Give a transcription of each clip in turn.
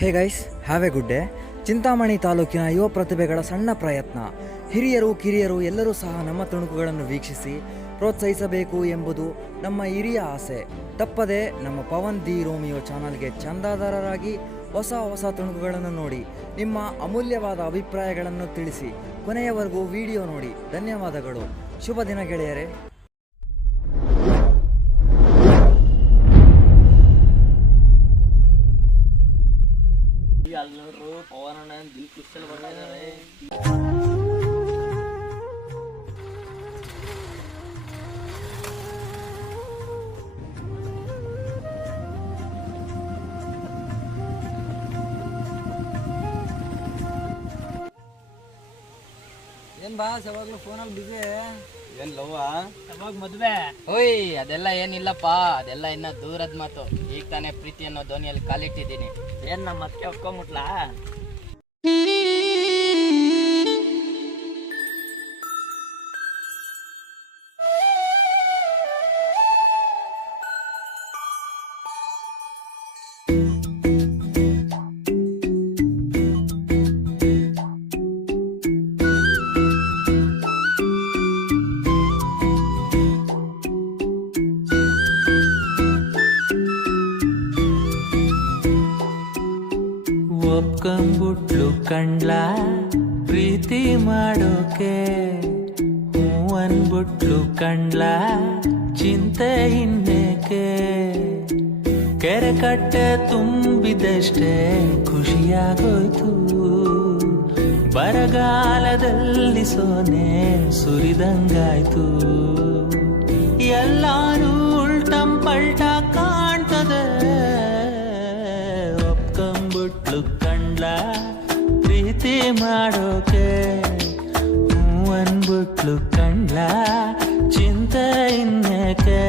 Hey guys, have a good day. Chintamani ತಾಲೂಕಿನ ಯುವ ಪ್ರತಿಭೆಗಳ ಸಣ್ಣ ಪ್ರಯತ್ನ. ಹಿರಿಯರು ಕಿರಿಯರು ಎಲ್ಲರೂ ಸಹ ನಮ್ಮ ತುಣುಕುಗಳನ್ನು ವೀಕ್ಷಿಸಿ ಪ್ರೋತ್ಸಾಹಿಸಬೇಕು ಎಂಬುದು ನಮ್ಮ ಹಿರಿಯ ಆಸೆ. ತಪ್ಪದೆ ನಮ್ಮ ಪವನ್ ದಿ ರೋಮಿಯೋ ಚಾನಲ್ಗೆ ಚಂದಾದಾರರಾಗಿ ಹೊಸ ತುಣುಕುಗಳನ್ನು ನೋಡಿ ನಿಮ್ಮ ಅಮೂಲ್ಯವಾದ ಅಭಿಪ್ರಾಯಗಳನ್ನು ತಿಳಿಸಿ. ಕೊನೆಯವರೆಗೂ ವಿಡಿಯೋ ನೋಡಿ. ಧನ್ಯವಾದಗಳು. ಶುಭ ದಿನ ಗೆಳೆಯರೇ. ಎಲ್ಲರೂ ಪವನಣ್ಣ ದಿಲ್ ಕುಶಲ್ ಬರ್ತಿದ್ದಾರೆ. ಏನ್ ಬಾಸ್ ಯಾವಾಗ್ಲೂ ಫೋನಲ್ಲಿ ಬಿಸಿ? ಏನ್ ಲವ್ವ? ಯಾವಾಗ ಮದ್ವೆ? ಓಯ್ ಅದೆಲ್ಲ ಏನಿಲ್ಲಪ್ಪ, ಅದೆಲ್ಲ ಇನ್ನ ದೂರದ ಮಾತು. ಈಗ ತಾನೇ ಪ್ರೀತಿ ಅನ್ನೋ ಧ್ವನಿಯಲ್ಲಿ ಕಾಲಿಟ್ಟಿದ್ದೀನಿ. ಏನ್ ನಮ್ಮ ಅತ್ತೆ ಒಪ್ಕೊಂಬಿಟ್ಲಾ? ಒಪ್ಕೊಂಬಿಟ್ಲು ಕಂಡ್ಲ ಪ್ರೀತಿ ಮಾಡೋಕೆ, ಹೂ ಅನ್ಬಿಟ್ಲು ಕಂಡ್ಲ ಚಿಂತೆ ಇನ್ನೇಕೆ. ಕೆರೆ ಕಟ್ಟೆ ತುಂಬಿದಷ್ಟೇ ಖುಷಿಯಾಗೋಯ್ತು, ಬರಗಾಲದಲ್ಲಿ ಸೋನೆ ಸುರಿದಂಗಾಯ್ತು. ಎಲ್ಲಾನು ಉಲ್ಟಂ ಪಲ್ಟ ಕಾಣ್ತದೆ. ಒಪ್ಕೊಂಬಿಟ್ಲು ಕಂಡ್ಲ ಪ್ರೀತಿ ಮಾಡೋಕೆ, ಹೂ ಅನ್ಬಿಟ್ಲು ಕಂಡ್ಲ ಚಿಂತೆ ಇನ್ನೇಕೆ.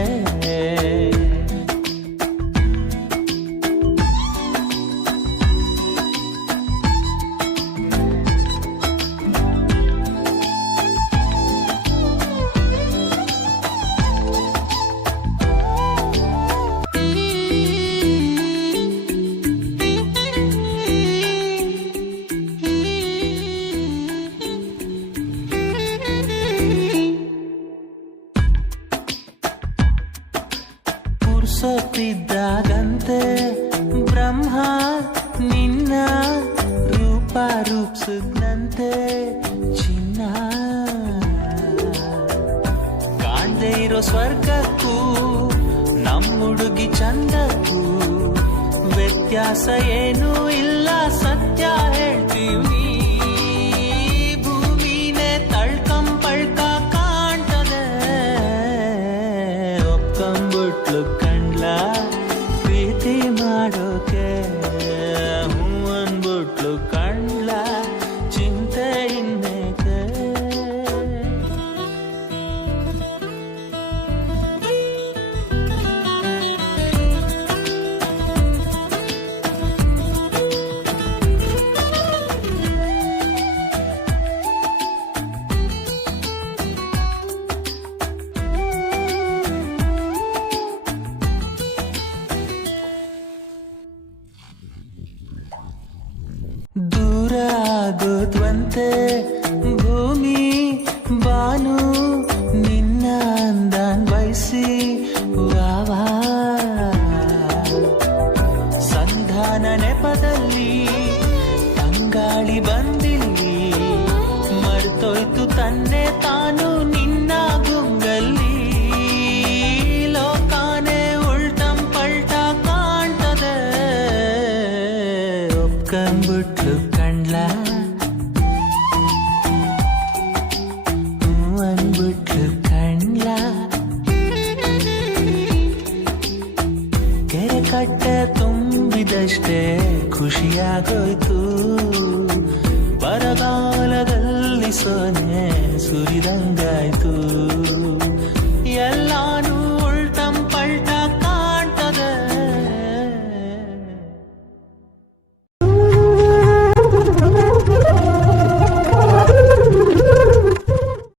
ಸೋತಿದ್ದಾಗಂತೆ ಬ್ರಹ್ಮ ನಿನ್ನ ರೂಪ ರೂಪಿಸಿದಂತೆ ಚಿನ್ನ. ಕಾಣ್ದೇ ಇರೋ ಸ್ವರ್ಗಕ್ಕೂ ನಮ್ಮುಡುಗಿ ಚಂದಕ್ಕೂ ವ್ಯತ್ಯಾಸ ಏನೂ ಇಲ್ಲ, ಸತ್ಯ ಹೇಳ್ತೀವಿ. ಭೂಮಿನೇ ತಳ್ಕಂಪಳ್ಕ ಕಾಣ್ತದೆ. ಒಪ್ಕೊಂಬಿಟ್ಲು ಪ್ರೀತಿ ಮಾಡೋಕೆ, ಹೂ ಅನ್ಬಿಟ್ಲು ಕಂಡ್ಲ ಚಿಂತೆ ಇನ್ನೇಕೆ. ದೂರ ಆಗೋದ್ವಂತೆ ಭೂಮಿ ಬಾನು ನಿನ್ನ ಅಂದಾನ್ ಬಯಸಿ. ವಾವಾ ಸಂಧಾನ ನೆಪದಲ್ಲಿ ತಂಗಾಳಿ ಬಂದಿಲ್ಲಿ, ಮರ್ತೋಯ್ತು ತನ್ನೆ ತಾನು ನಿನ್ನ ಗುಂಗಲ್ಲಿ. ಲೋಕಾನೆ ಉಲ್ಟಂ ಪಲ್ಟ ಕಾಣ್ತದೆ. ಒಪ್ಕೊಂಬಿಟ್ಲು ಕಂಡ್ಲ, ಹೂ ಅನ್ಬಿಟ್ಲು ಕಂಡ್ಲ. ಕೆರೆ ಕಟ್ಟೆ ತುಂಬಿದಷ್ಟೇ ಖುಷಿಯಾಗೋಯ್ತು, ಬರಗಾಲದಲ್ಲಿ ಸೋನೆ ಸುರಿದಂಗ